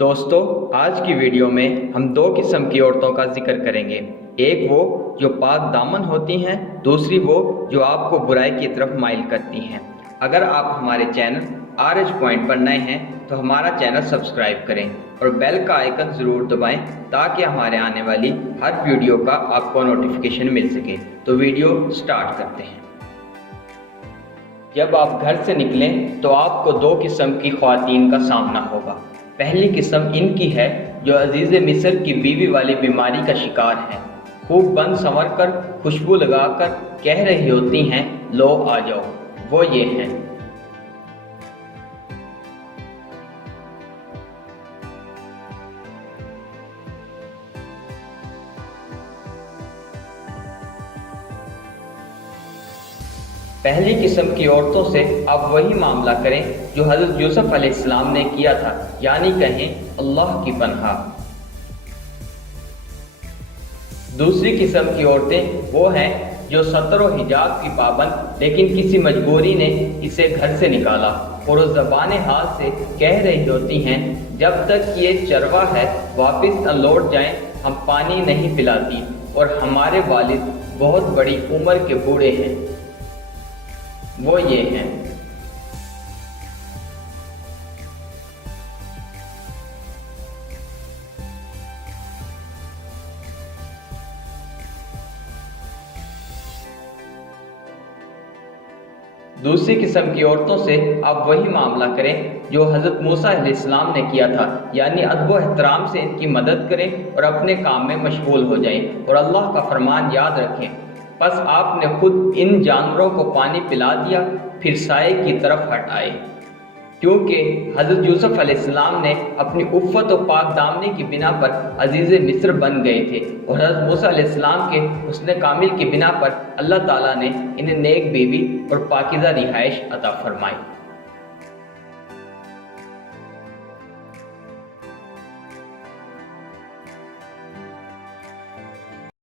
دوستو، آج کی ویڈیو میں ہم دو قسم کی عورتوں کا ذکر کریں گے۔ ایک وہ جو پاک دامن ہوتی ہیں، دوسری وہ جو آپ کو برائی کی طرف مائل کرتی ہیں۔ اگر آپ ہمارے چینل آر ایچ پوائنٹ پر نئے ہیں تو ہمارا چینل سبسکرائب کریں اور بیل کا آئیکن ضرور دبائیں تاکہ ہمارے آنے والی ہر ویڈیو کا آپ کو نوٹیفیکیشن مل سکے۔ تو ویڈیو سٹارٹ کرتے ہیں۔ جب آپ گھر سے نکلیں تو آپ کو دو قسم کی خواتین کا سامنا ہوگا۔ پہلی قسم ان کی ہے جو عزیز مصر کی بیوی والی بیماری کا شکار ہیں، خوب بن سنور کر خوشبو لگا کر کہہ رہی ہوتی ہیں لو آ جاؤ۔ وہ یہ ہیں۔ پہلی قسم کی عورتوں سے آپ وہی معاملہ کریں جو حضرت یوسف علیہ السلام نے کیا تھا، یعنی کہیں اللہ کی پناہ۔ دوسری قسم کی عورتیں وہ ہیں جو ستر و حجاب کی پابند لیکن کسی مجبوری نے اسے گھر سے نکالا اور اس زبان حال سے کہہ رہی ہوتی ہیں جب تک یہ چرواہ ہے واپس نہ لوٹ جائیں ہم پانی نہیں پلاتی، اور ہمارے والد بہت بڑی عمر کے بوڑھے ہیں۔ وہ یہ ہیں۔ دوسری قسم کی عورتوں سے آپ وہی معاملہ کریں جو حضرت موسیٰ علیہ السلام نے کیا تھا، یعنی ادب و احترام سے ان کی مدد کریں اور اپنے کام میں مشغول ہو جائیں اور اللہ کا فرمان یاد رکھیں۔ پس آپ نے خود ان جانوروں کو پانی پلا دیا، پھر سائے کی طرف ہٹ آئے، کیونکہ حضرت یوسف علیہ السلام نے اپنی عفت و پاک دامنی کی بنا پر عزیز مصر بن گئے تھے، اور حضرت موسیٰ علیہ السلام کے حسن کامل کی بنا پر اللہ تعالیٰ نے انہیں نیک بیوی اور پاکیزہ رہائش عطا فرمائی۔